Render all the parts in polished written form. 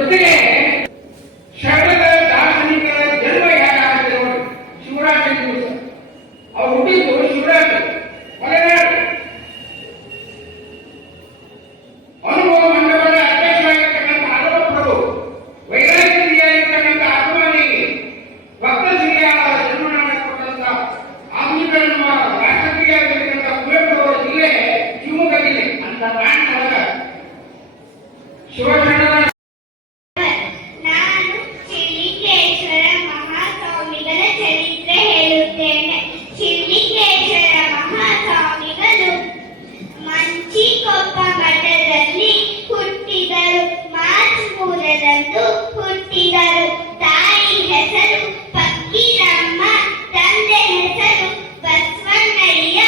ಜೊತೆಗೆ ಶರಣರ ದಾರ್ಶನಿಕರ ಜನ್ಮ ಯಾರಾಗಿದೆ ನೋಡಿ, ಶಿವರಾತ್ರಿ ದಿವಸ ಅವ್ರು ಹುಟ್ಟಿದ್ದು ಶಿವರಾತ್ರಿ ಮಲೆನಾಡು. ಅನುಭವ ಮಂಡಲದ ಅಧ್ಯಕ್ಷರಾಗಿರ್ತಕ್ಕಂಥ ಹಲವು ಪ್ರಭು, ವೈರಾಗ್ಯವಾಗಿರ್ತಕ್ಕಂಥ ಅಭಿಮಾನಿಗೆ ಭಕ್ತ ಶ್ರೀಯಾದ ಜನ್ಮನಾಡ ಕೊಟ್ಟಂತ ಆಧುನಿಕ ರಾಷ್ಟ್ರೀಯವಾಗಿರ್ತಕ್ಕಂಥ ಕುವೆಂಪು ಅವರ ಜಿಲ್ಲೆ ಶಿವಮೊಗ್ಗ ಜಿಲ್ಲೆ ಅಂತ ಪ್ರಾಂತದ ಶಿವಶರಣರ ಹುಟ್ಟಿದರು. ತಾಯಿ ಹೆಸರು ಫಕ್ಕೀರಮ್ಮ, ತಂದೆ ಹೆಸರು ಬಸವಣ್ಣಯ್ಯ.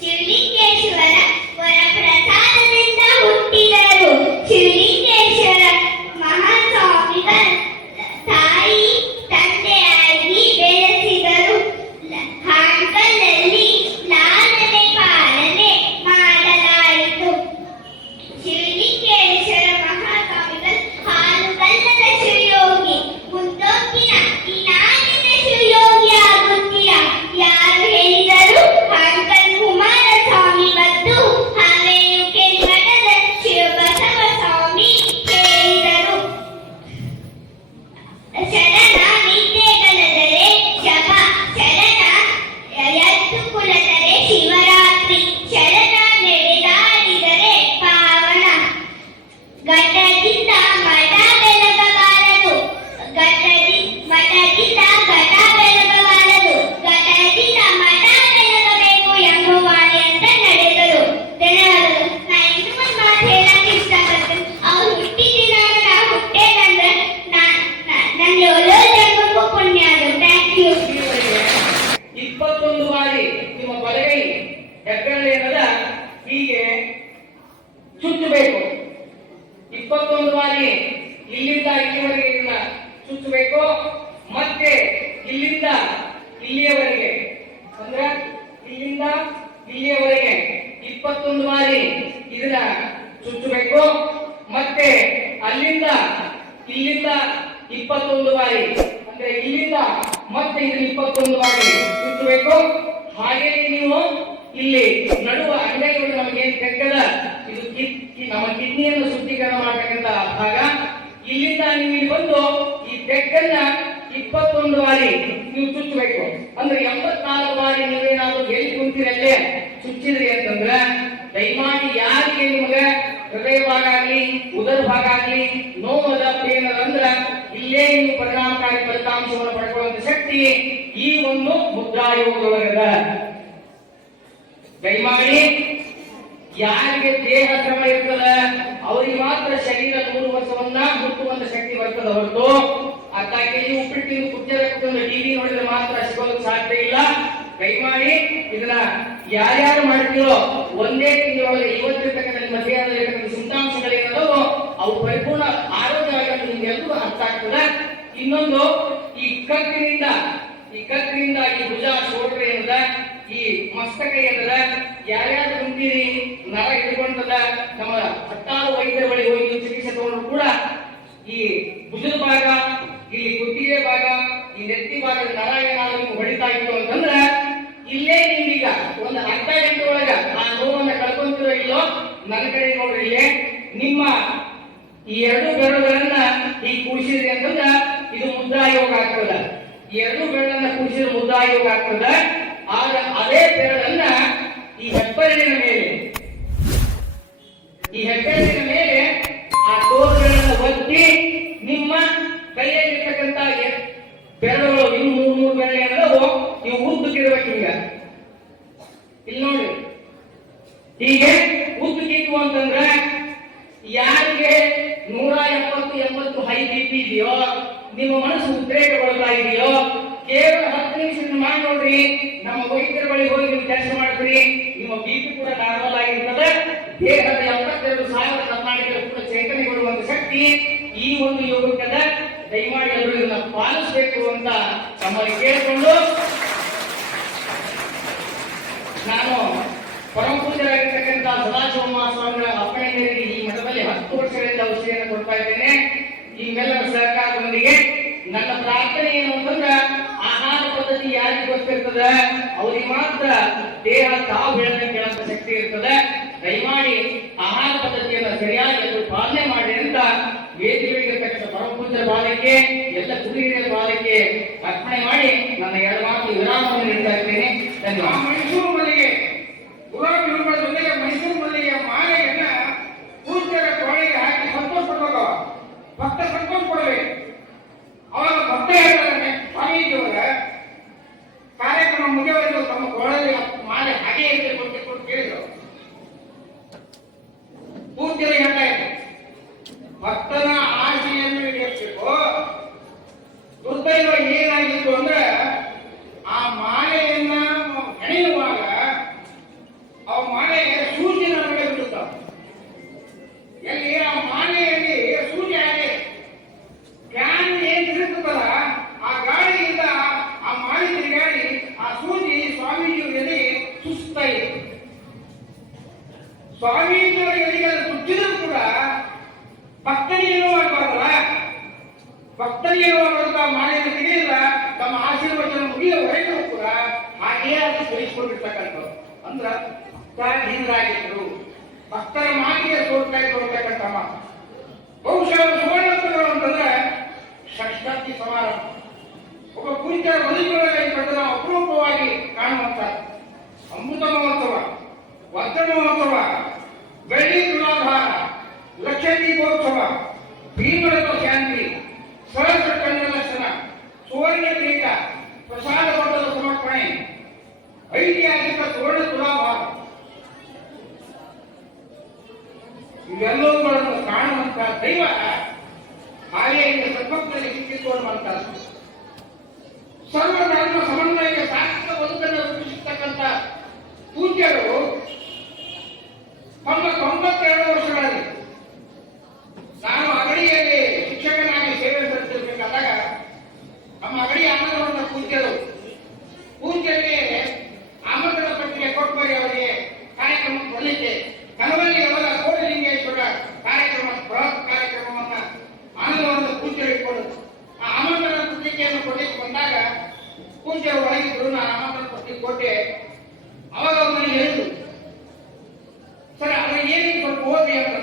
ಶಿವಲಿಂಗೇಶ್ವರ ವರಪ್ರಸಾದದಿಂದ ಹುಟ್ಟಿದರು. ಶಿವಲಿಂಗೇಶ್ವರ ಮಹಾಸ್ವಾಮಿಗಳು ತಾಯಿ ತಂದೆಯಾಗಿ ಬೆಳೆಸಿದರು. ಹಾಂಗಲಲ್ಲಿ ಲಾಲನೆ ಪಾಲನೆ ಮಾಡಲಾಯಿತು. ಶಿವಲಿಂಗೇಶ್ವರ ಮಹಾಸ್ವಾಮಿಗಳು ಹಾಲುಗಲ್ಲದ ಶಿವಯೋಗಿ, ಮುದ್ದೋಕಿನ ಈ ನಾಡಿನ ಶಿವಯೋಗಿ ಆಗುತ್ತೀಯ. ಯಾರು ಹೇಳಿದರು? ಹಾಂಗಲ್ ಕುಮಾರಸ್ವಾಮಿ ಮತ್ತು ಹಾವೇರಿ ಮಠದ ಶಿವಬಸವ ಸ್ವಾಮಿ ಹೇಳಿದರು. ಶರಣ ನಿದ್ದೆಗಲದರೆ ಶವ, ಶರಣ ಎದ್ದು ಕುಲದರೆ ಶಿವರಾತ್ರಿ, ಶರಣ ನಡೆದಾಡಿದರೆ ಪಾವನ. ಘಟದಿಂದ ಮಠ ಬೆಳಗಬಾರದು, ಮಠದಿಂದ ಘಟ ಬೆಳಗಬಾರದು, ಘಟದಿಂದ ಮಠ ಬೆಳಗಬೇಕು ಎಂಬ ವಾಣಿ ಅಂತ ನಡೆದರು. ಧನ್ಯವಾದಗಳು. ನಾ ಇನ್ನೂ ಒಂದು ಮಾತು ಹೇಳಕ್ಕೆ ಇಷ್ಟಪಡ್ತೇನೆ. ಅವ್ರು ಹುಟ್ಟಿದ ನಾ ಹುಟ್ಟೇನಂದ್ರೆ ನನ್ನ ಏಳೋ ಜನ್ಮಕ್ಕೂ ಪುಣ್ಯ ಅದು. Thank you. 21 ಬಾರಿ ನಿಮ್ಮ ಬಲಗೈ ಹೆಬ್ಬೆರಳಿನದ ಹೀಗೆ ಚುಚ್ಚಬೇಕು. 21 ಬಾರಿ ಇಲ್ಲಿಂದ ಇಲ್ಲಿವರೆಗೆ ಇದನ್ನ ಚುಚ್ಚಬೇಕು. ಮತ್ತೆ ಇಲ್ಲಿಂದ ಇಲ್ಲಿಯವರೆಗೆ, ಅಂದ್ರೆ ಇಲ್ಲಿಂದ ಇಲ್ಲಿಯವರೆಗೆ 21 ಬಾರಿ ಇದನ್ನ ಚುಚ್ಚಬೇಕು. ಮತ್ತೆ ಅಲ್ಲಿಂದ ಇಲ್ಲಿಂದ 21 ಬಾರಿ, ಅಂದ್ರೆ ಇಲ್ಲಿಂದ ಮತ್ತೆ ಇದನ್ನ 21 ಬಾರಿ ಚುಚ್ಚಬೇಕು. ಹಾಗೆಯೇ ನೀವು ಇಲ್ಲಿ ನಡುವ ಅಂಗೈಗಳು ನಮಗೇನು ತೆಗ್ಗದ, ಇದು ನಮ್ಮ ಕಿಡ್ನಿಯನ್ನು ಶುದ್ಧೀಕರಣ ಮಾಡತಕ್ಕಂತ ಭಾಗ. ಇಲ್ಲಿಂದ ನೀವು ಇಲ್ಲಿ ಬಂದು ಈ ತೆಗ್ಗನ್ನ 21 ಬಾರಿ ನೀವು ಚುಚ್ಚಬೇಕು. ಅಂದ್ರೆ 84 ಬಾರಿ ನೀವೇನಾದ್ರೂ ಎಲ್ಲಿ ಕುಂತಿರಲ್ಲೇ ಚುಚ್ಚಿದ್ರಿ ಅಂತಂದ್ರೆ ದಯಮಾಡಿ ಯಾರಿಗೆ ನಿಮಗೆ ಹೃದಯ ಭಾಗ ಆಗ್ಲಿ ಉದರ ಭಾಗ ಆಗ್ಲಿ ನೋವದ ಪೇನದ ಅಂದ್ರ ಇಲ್ಲೇ ನೀವು ಪರಿಣಾಮಕಾರಿ ಫಲಿತಾಂಶವನ್ನು ಪಡ್ಕೊಳ್ಳುವಂತ ಶಕ್ತಿ ಈ ಒಂದು ಮುದ್ರಾಯೋಗದೊಳಗದ. ದಯಮಾಡಿ ಯಾರಿಗೆ ದೇಹ ಶ್ರಮ ಇರ್ತದ ಅವರಿಗೆ ಮಾತ್ರ ಶರೀರ 100 ವರ್ಷವನ್ನ ಮುಟ್ಟುವಂತ ಶಕ್ತಿ ಬರ್ತದ ಹೊರತು ಅರ್ಧ ಕೆಜಿ ಉಪ್ಪಿಟ್ಟು ಕುಚ್ಚದ ಟಿವಿ ನೋಡಿದ್ರೆ ಮಾತ್ರ ಸಿಗೋದಕ್ಕೆ ಸಾಧ್ಯ ಇಲ್ಲ. ದಯಮಾಡಿ ಇದನ್ನ ಯಾರ್ಯಾರು ಮಾಡ್ತೀರೋ ಒಂದೇ ತಿಂಗಳೊಳಗೆ ಇವತ್ತಿರ್ತಕ್ಕಂಥ ನಿಮ್ಮ ದೇಹದಲ್ಲಿರ್ತಕ್ಕಂಥ ಸಿಂಟಾಂಶಗಳೇನದವೋ ಅವು ಪರಿಪೂರ್ಣ ಆರೋಗ್ಯವಾಗಿ ನಿಮ್ಗೆ ಎಲ್ಲರೂ ಅರ್ಥ ಆಗ್ತದೆ. ಇನ್ನೊಂದು ಈ ಕತ್ತಿನಿಂದ ಈ ಭುಜ ಶೋಲ್ಡರ್ ಏನದ, ಈ ಮಸ್ತಕ ಏನದ, ಯಾರ್ಯಾರು ಕುಂತೀರಿ ನರ ಹಿಡ್ಕೊಂಡದ ನಮ್ಮ 16 ವೈದ್ಯರ ಬಳಿ ಹೋಗಿ ಚಿಕಿತ್ಸೆ ತಗೊಂಡ್ರು ಕೂಡ ಈ ಭುಜದ ಭಾಗ, ಇಲ್ಲಿ ಕುತ್ತಿಗೆ ಭಾಗ, ಈ ನೆತ್ತಿ ಭಾಗದ ನರ ಏನಾದ್ರು ನಿಮ್ಗೆ ಹೊಡಿತಾ ಇತ್ತು ಅಂತಂದ್ರೆ ಇಲ್ಲೇ ನೀವೀಗ ಒಂದು ಅರ್ಧ ಗಂಟೆ ಒಳಗ ಆ ನೋವನ್ನ ಕಳ್ಕೊಂತಿರೋ ಇಲ್ಲೋ ನನ್ನ ಕಡೆ ನೋಡ್ರಿ. ಇಲ್ಲೇ ನಿಮ್ಮ ಈ 2 ಬೆರಳುಗಳನ್ನ ಈಗ ಕೂಡಿಸಿದ್ರಿ ಅಂತಂದ್ರ ಇದು ಮುದ್ರಾಯೋಗ ಆಗ್ತದ. ಈ 2 ಬೆರಳನ್ನ ಕೂಡಿಸಿದ್ರೆ ಮುದ್ರಾಯೋಗ ಆಗ್ತದ. ಆಗ ಅದೇ ಬೆರಳನ್ನ ಈ ಹೆಬ್ಬೆರಳಿನ ಮೇಲೆ ಆ ತೋರುಗಳನ್ನ ಒತ್ತಿ ನಿಮ್ಮ ಕೈಯಲ್ಲಿರ್ತಕ್ಕಂಥ ಬೆರಳುಗಳು ಇನ್ನು 3 ಬೆರಳು ಏನದವು ಇವು ಉದ್ದಕ್ಕಿರ್ಬೇಕು. ಈಗ ಇಲ್ಲಿ ನೋಡಿ, ಹೀಗೆ ಉದ್ದಕ್ಕಿತ್ತು ಅಂತಂದ್ರೆ ಯಾರಿಗೆ 170-80 ಹೈ ಬಿ ಪಿ ಇದೆಯೋ, ನಿಮ್ಮ ಮನಸ್ಸು ಉದ್ರೇಕಗೊಳ್ತಾ ಇದೆಯೋ, ಕೇವಲ 10 ನಿಮಿಷ ಮಾಡಿ ನೋಡ್ರಿ. ನಮ್ಮ ವೈದ್ಯರ ಬಳಿ ಹೋಗಿ ನೀವು ಟೆಸ್ಟ್ ಮಾಡ್ತೀರಿ, ನಿಮ್ಮ ಬಿ ಪಿ ಕೂಡ ನಾರ್ಮಲ್ ಆಗಿರ್ತದೆ. ದೇಹದ 72,000 ಕರ್ನಾಟಕಗಳು ಕೂಡ ಚೈತನ್ಯಗೊಳ್ಳುವಂತ ಶಕ್ತಿ ಈ ಒಂದು ಯೋಗಕ್ಕದ. ದಯಮಾಡಿ ಎಲ್ಲರೂ ಇದನ್ನ ಪಾಲಿಸಬೇಕು ಅಂತ ತಮ್ಮಲ್ಲಿ ಕೇಳಿಕೊಂಡು ನಾನು ಪರಮ ಪೂಜ್ಯರಾಗಿರ್ತಕ್ಕಂಥ ಸದಾಶಿವ ಮಹಾಸ್ವಾಮಿಗಳ ಅಪ್ಪಣೆ ಮೇರೆಗೆ ಈ ಮಠದಲ್ಲಿ 10 ವರ್ಷಗಳಿಂದ ಔಷಧಿಯನ್ನು ಕೊಡ್ತಾ ಇದ್ದೇನೆ. ನಿಮ್ಮೆಲ್ಲರ ಸಹಕಾರದೊಂದಿಗೆ ನನ್ನ ಪ್ರಾರ್ಥನೆ ಏನು ಅಂತಂದ್ರ ಆಹಾರ ಪದ್ಧತಿ ಯಾರಿಗೆ ಗೊತ್ತಿರ್ತದ ಅವ್ರಿಗೆ ಮಾತ್ರ ದೇಹ ತಾವು ಹೇಳಿದ ಕೇಳಂತ ಶಕ್ತಿ ಇರ್ತದೆ. ದಯಮಾಡಿ ಆಹಾರ ಪದ್ಧತಿಯನ್ನು ಸರಿಯಾಗಿ ಅದು ಪಾಲನೆ ಮಾಡಿ ಅಂತ ವೇದಿಕೆಗಿರ್ತಕ್ಕಂಥ ಪರಮಪೂಜ್ಯರ ಪಾದಕ್ಕೆ ಎಲ್ಲ ಗುರುಹಿರಿಯರ ಪಾದಕ್ಕೆ ಅರ್ಪಣೆ ಮಾಡಿ ನನ್ನ ಎರಡು ಮಾತು ವಿರಾಮವನ್ನು ನೀಡ್ತಾ ಇದ್ದೇನೆ. ಧನ್ಯವಾದ. ಮೈಸೂರು ಮಲ್ಲಿಗೆ ಗುಲಾಬಿ ಹೂಗಳ ಜೊತೆಗೆ ಮೈಸೂರು ಮಲ್ಲಿಗೆಯ ಮಾಲೆಯನ್ನ ಪೂಜ್ಯರ ಕೋಣೆಗೆ ಹಾಕಿ ಸಂತೋಷ ಪಡುವಾಗ ಭಕ್ತ ಸಂತೋಷ ಪಡಬೇಕು. ಅವಾಗ ಭಕ್ತ ಹೇಳ್ತಾರೆ ಸ್ವಾಮೀಜಿಯವರ ಕಾರ್ಯಕ್ರಮ ಮುಗಿಯವರೆಗೂ ತಮ್ಮ ಕೋಣೆಯಲ್ಲಿ ಮಾಲೆ ಹಾಗೆ ಇರಬೇಕು ಅಂತ ಕೇಳಿದ್ರು. ಪೂಜ್ಯರು ಹೇಳ್ತಾ ಇದ್ದಾರೆ ಭಕ್ತನ ಆಶೆಯನ್ನು ಈಡೇರಿಸಬೇಕು. ದುರ್ದೈವ ಏನಾಗಿತ್ತು ಅಂದ್ರೆ ಆ ಮಾಲೆಯನ್ನ ಹೆಣೆಯುವಾಗ ಆ ಮಾಲೆ ಸೂಜಿನ ನಡುವೆ ಬಿಡುತ್ತಾವ. ಎಲ್ಲಿ ಆ ಮಾಲೆಯಲ್ಲಿ ಸೂಜಿ ಹಾಗೆ ಫ್ಯಾನ್ ಏನ್ ತಿರುಗುತ್ತಲ್ಲ ಆ ಗಾಳಿಯಿಂದ ಆ ಮಾಲೆ ತಿರುಗಾಡಿ ಆ ಸೂಜಿ ಸ್ವಾಮೀಜಿಯವರಿಗೆ ಸುಸ್ತಾ ಇದೆ. ಸ್ವಾಮೀಜಿಯವರ ಎಲ್ಲಿಗೆ ಸುತ್ತಿದ್ರು ಕೂಡ ಭಕ್ತನಿಗೆ ಆಗಬಾರಲ್ಲ. ಭಕ್ತನಿಗೆ ಮಾಲೆಯನ್ನು ತೆಗೆಯಿಲ್ಲ ತಮ್ಮ ಆಶೀರ್ವಚನ ಮುಗಿಯವರೆಗೂ ಕೂಡ ಹಾಗೇ ಅದು ಸರಿಸಿಕೊಂಡಿರ್ತಕ್ಕಂಥವ್ರು ಅಂದ್ರ ಭಕ್ತರಾಗಿದ್ರು. ಭಕ್ತರ ಮಾತಿಗೆ ಸೋಲ್ತಾ ಕೊಡ್ತಕ್ಕಂಥ ಮಾತು. ಬಹುಶಃ ಸುವರ್ಣಗಳು ಅಂತಂದ್ರೆ ಷಷ್ಠಿ ಸಮಾರಂಭ ಒಬ್ಬ ಪೂಜ್ಯರ ಬದುಕುಗಳಲ್ಲಿ ನಾವು ಅಪರೂಪವಾಗಿ ಕಾಣುವಂತ ಅಮೃತ ಮಹೋತ್ಸವ, ವಜ್ರ ಮಹೋತ್ಸವ, ಬೆಳ್ಳಿ ತುಲಾಭಾರ, ಲಕ್ಷ ದೀಪೋತ್ಸವ, ಭೀಮರಥ ಶಾಂತಿ, ಸಹಸ್ರ ಕಣ್ಣ ದರ್ಶನ, ಸುವರ್ಣ ಕಿರೀಟ, ಪ್ರಸಾದ ಮಠದ ಸಮರ್ಪಣೆ, ಐತಿಹಾಸಿಕ ಸುವರ್ಣ ತುಲಾಭಾರ ಇವೆಲ್ಲವುಗಳನ್ನು ಕಾಣುವಂತ ದೈವ ಹಾಗೆಯೇ ಸದ್ಭಕ್ತರಿಗೆ ಸಿಕ್ಕಿತ್ತು ಅನ್ನುವಂತ ಸರ್ವ ಧರ್ಮ ಸಮನ್ವಯಕ್ಕೆ ಸಾರ್ಥಕ ಬದುಕನ್ನು ರೂಪಿಸಿರ್ತಕ್ಕಂಥ ಪೂಜ್ಯರು ತಮ್ಮ 92 ವರ್ಷಗಳಲ್ಲಿ ನಾನು ಅಗಡಿಯಲ್ಲಿ ಶಿಕ್ಷಕನಾಗಿ ಸೇವೆ ಸಲ್ಲಿಸಬೇಕಾದಾಗ ನಮ್ಮ ಅಗಡಿ ಆಮಂತ್ರಣ ಪೂಜ್ಯರಿಗೆ ಆಮಂತ್ರಣ ಪತ್ರಿಕೆ ಕೊಟ್ಬರಿ ಅವರಿಗೆ ಕಾರ್ಯಕ್ರಮ ಕೊಡಲಿಕ್ಕೆ ಕನವಲ್ಲಿ ಅವರ ಕೋಟಿಲಿಂಗೇಶ್ವರ ಕಾರ್ಯಕ್ರಮ ಬೃಹತ್ ಕಾರ್ಯಕ್ರಮವನ್ನ ಆನಂದವನ್ನು ಪೂಜ್ಯರು ಇಟ್ಕೊಂಡು ಆ ಆಮಂತ್ರಣ ಪತ್ರಿಕೆಯನ್ನು ಕೊಡಲಿಕ್ಕೆ ಬಂದಾಗ ಪೂಜ್ಯರು ಒಳಗಿದ್ರು. ನಾನು ಆಮಂತ್ರಣ ಪತ್ರಿಕೆ ಕೊಟ್ಟೆ. ಅವಾಗ ಅವ್ರು ನನಗೆ ಹೇಳಿದ್ರು, ಸರ್ ಅದ್ರ ಏನು ಸ್ವಲ್ಪ ಓದಿ ಅಂತ.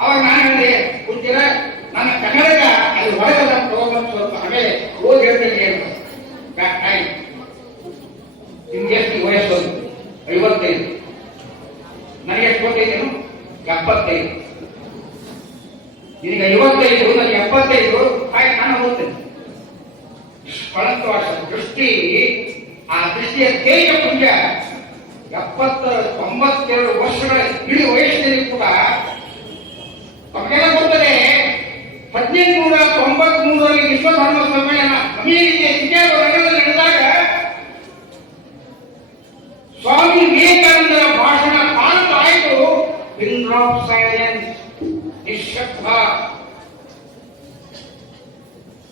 ಅವಾಗ ನಾನು ಹೇಳಿದೆ, ಪೂಜ್ಯರ ನನ್ನ ಕನ್ನಡಕ ಅದು ಹೊರಗಲ್ಲ ತಗೊಂಡು ಸ್ವಲ್ಪ ಆಮೇಲೆ ಓದಿ ಹೇಳ್ತೇನೆ ಅಂತ. ನಿಮ್ಗೆ ಎಷ್ಟು ವಯಸ್ಸು? 55. ನನಗೆ ಎಷ್ಟು ಕೊಟ್ಟಿದ್ದೇನು? 75. ನಿನಗೆ 55, ನನಗೆ 75. ಹಾಗೆ ನಾನು ಹೋಗ್ತೇನೆ. ಕಳಂಕವಾಸ ದೃಷ್ಟಿ, ಆ ದೃಷ್ಟಿಯ ತೇಜ ಪುಂಜ 92 ವರ್ಷಗಳ ಇಡೀ ವಯಸ್ಸಿನಲ್ಲಿ ಕೂಡ ತಮಗೆಲ್ಲ ಗೊತ್ತದೆ. 1893ರಲ್ಲಿ ವಿಶ್ವ ಧರ್ಮ ಸಮ್ಮೇಳನ ಅಮೆರಿಕೆಯ ಚಿಕಾಗೋ ನಗರದಲ್ಲಿ ನಡೆದಾಗ ಸ್ವಾಮಿ ವಿವೇಕಾನಂದರ ಭಾಷಣ ಭಾರತ ಆಯಿತು. ಪಿನ್ ಡ್ರಾಪ್ ಸೈಲೆನ್ಸ್, ನಿಶ್ಶಬ್ದ.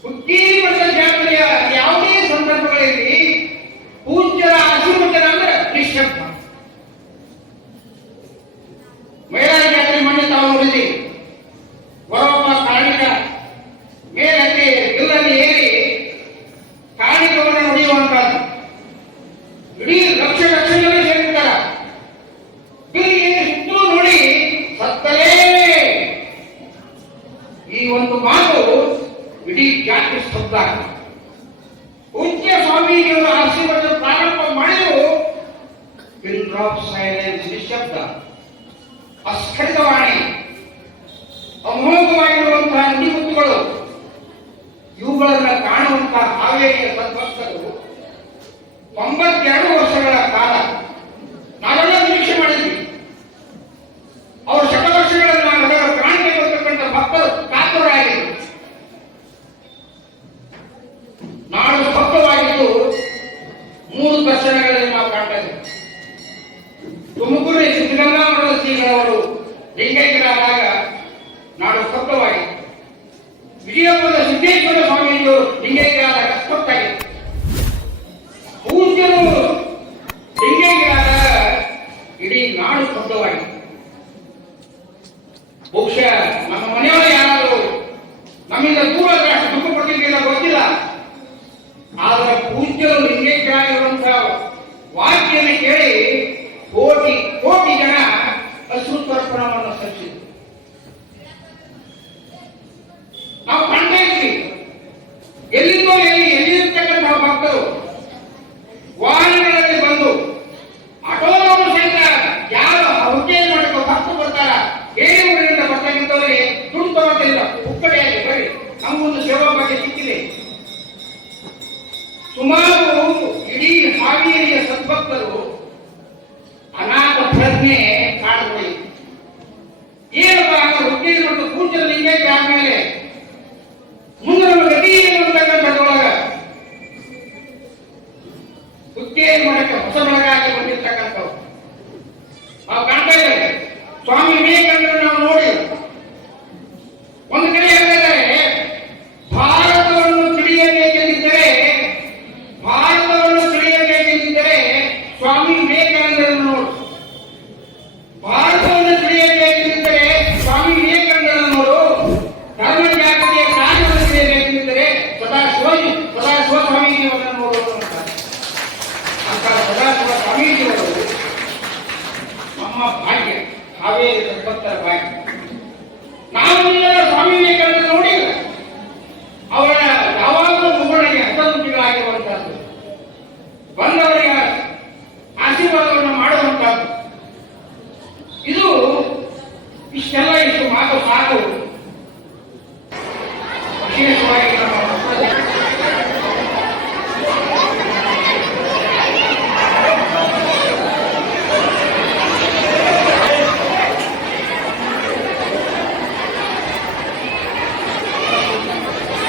ಹುಕ್ಕೇರಿ ಮಠದ ಜಾತ್ರೆಯ ಯಾವುದೇ ಸಂದರ್ಭಗಳಲ್ಲಿ ಪೂಜ್ಯರ ಆಶೀರ್ವಚನ ಅಂದ್ರೆ ನಿಶ್ಶಬ್ದ. ಮೈಲಾರಿ ಜಾತ್ರೆ ಮೊನ್ನೆ ತಾವು ನೋಡಿದ್ರಿ. ಒಬ್ಬ ಕಾಣಿಕ ಮೇಲಲ್ಲಿ ಬಿಲ್ಲಲ್ಲಿ ಏರಿ ಕಾಣಿಕವನ್ನು ನುಡಿಯುವಂತದ್ದು. ಇಡೀ ಲಕ್ಷ ಜನ ಸೇರಿರ್ತಾರ. ಬಿಲ್ ಏರಿ ಸುತ್ತಲೂ ನೋಡಿ ಸತ್ತಲೇ. ಈ ಒಂದು ಮಾತು ಇಡೀ ಜಾತಿ ಸ್ತಬ್ಧ. ಪೂಜ್ಯ ಸ್ವಾಮೀಜಿಯವರ ಆಶೀರ್ವಾದ ಪ್ರಾರಂಭ ಮಾಡಿದ್ರು. ಪಿನ್ ಡ್ರಾಪ್ ಸೈಲೆನ್ಸ್, ನಿಶ್ಶಬ್ದ, ಅಸ್ಖಲಿತವಾಣಿ, ಅಮೋಘವಾಗಿರುವಂತಹ ನುಡಿಮುತ್ತುಗಳು, ಇವುಗಳನ್ನು ಕಾಣುವಂತಹ ಹಾವೇರಿಯ ಸದ್ಭಕ್ತರು 92 ವರ್ಷಗಳ ಕಾಲ ನಾವೆಲ್ಲ ನಿರೀಕ್ಷೆ ಮಾಡಿದ್ವಿ. ಅವರು ಶತವರ್ಷಗಳಲ್ಲಿ ನಾವು ಅದರ ಕಾಣಿಕೆ ಬರ್ತಕ್ಕಂಥ ಭಕ್ತರು ಕಾತುರರಾಗಿದ್ದರು. ನಾಡು ಭಕ್ತವಾಗಿದ್ದು 3 ದರ್ಶನಗಳಲ್ಲಿ ನಾವು ಕಾಣ್ತಾ ಇದ್ದೇವೆ. ತುಮಕೂರು ಸಿದ್ಧಗಂಗಾ ಮಠದ ಶ್ರೀಗಳವರು ಲಿಂಗೈಕ್ಯರಾದಾಗ ನಾಡು ಭಕ್ತವಾಗಿತ್ತು. ವಿಜಯಪುರದ ಸಿದ್ದೇಶ್ವರ ಸ್ವಾಮೀಜಿಯವರು ಲಿಂಗೈಕ್ಯರಾದಾಗ ಸ್ಪತ್ತಾಗಿತ್ತು. ಪೂಜ್ಯರು ಲಿಂಗೈಕ್ಯರಾದಾಗ ಇಡೀ ನಾಡು ಸ್ತಬ್ಧವಾಗಿತ್ತು. ಬಹುಶಃ ನಮ್ಮ ಮನೆಯವರು ಯಾರಾದರೂ ಅವರಿಂದ ದೂರ ಆದ್ರೆ ಅಷ್ಟು ದುಃಖ ಪಟ್ಟಿದ್ದಿಲ್ಲ ಗೊತ್ತಿಲ್ಲ. ಆದ್ರೆ ಪೂಜ್ಯರು ಲಿಂಗೈಕ್ಯರಾಗಿರುವಂತಹ ವಾಕ್ಯನ ಕೇಳಿ ಕೋಟಿ ಕೋಟಿ ಜನ ಅಶ್ರು ತರ್ಪಣವನ್ನು ಸಲ್ಲಿಸಿದ್ರು. ನಾವು ಕಂಡೇ ಇದ್ವಿ. ಎಲ್ಲಿಂದೋ ಎಲ್ಲಿರ್ತಕ್ಕಂತಹ ಭಕ್ತರು ವಾಹನಗಳಲ್ಲಿ ಬಂದು ಆಟೋದವರು ಸಹಿತ ಯಾರು ಹುದ್ದೆಯನ್ನು ಮಾಡಬೇಕು ಭಕ್ತರು ಬರ್ತಾರ, ಬೇರೆ ಊರಿನಿಂದ ಬರ್ತಕ್ಕಂಥವರಿಗೆ ದುಡ್ಡು ತಗೋತಿಲ್ಲ, ಉಕ್ಕಡೆಯಾಗಿ ಬರೀ ನಮಗೊಂದು ಸೇವಾ ಬಗ್ಗೆ ಸಿಕ್ಕಿದೆ. ಸುಮಾರು ಇಡೀ ಹಾವೇರಿಯ ಸದ್ಭಕ್ತರು ಅನಾಥ ಪ್ರಜ್ಞೆ ಕಾಣುತ್ತದೆ. ಏನಪ್ಪ ಹುದ್ದೆ ಮತ್ತು ಪೂಜ್ಯ ಲಿಂಗೈಕ್ಯ ಆದ್ಮೇಲೆ ಮುಂದೆ ನಮ್ಮ ಗತಿ ಏನು ಅಂತಕ್ಕಂಥದ್ರೊಳಗ ಹುದ್ದೆ ಮಾಡಕ್ಕೆ ಹೊಸ ಬೆಳಗಾಗಿ ಬಂದಿರ್ತಕ್ಕಂಥವ್ರು ನಾವು ಕಾಣ್ತಾ ಇದ್ದೇವೆ. ಸ್ವಾಮಿ ವಿವೇಕಾನಂದರು ನಾವು ನೋಡಿ ಒಂದು ಕಡೆ ಹೇಳಿದ್ದಾರೆ, ಭಾರತವನ್ನು ತಿಳಿಯಬೇಕೆಂದಿದ್ದರೆ ಸ್ವಾಮಿ ವಿವೇಕಾನಂದರನ್ನು ನೋಡು. ಭಾರತವನ್ನು ತಿಳಿಯಬೇಕೆಂದಿದ್ದರೆ ಸ್ವಾಮಿ ವಿವೇಕಾನಂದರನ್ನು ನೋಡು. ಧರ್ಮ ಜಾಗೃತಿಯ ಕಾರ್ಯವನ್ನು ತಿಳಿಯಬೇಕೆಂದಿದ್ದರೆ ಸದಾಶಿವ ಸ್ವಾಮೀಜಿಯವರನ್ನು ನೋಡುವುದು ಅಂತ ಸದಾಶಿವ ಸ್ವಾಮೀಜಿಯವರು ನಮ್ಮ ಭಾಗ್ಯ, ಹಾವೇರಿ ಭಕ್ತರ ಭಾಗ್ಯ. ನಾವು ಸ್ವಾಮಿ ವಿವೇಕಾನಂದ ನೋಡಿಲ್ಲ. ಅವರ ಯಾವಾಗಲೂ ಮುಗುಳಿಗೆ ಹಸ್ತಮುಖಿಗಳಾಗಿರುವಂತಹದ್ದು, ಬಂದವರಿಗೆ ಆಶೀರ್ವಾದವನ್ನು ಮಾಡುವಂತಹದ್ದು. ಇದು ಇಷ್ಟೆಲ್ಲ ಇಷ್ಟು ಮಾತು ಸಾಕು.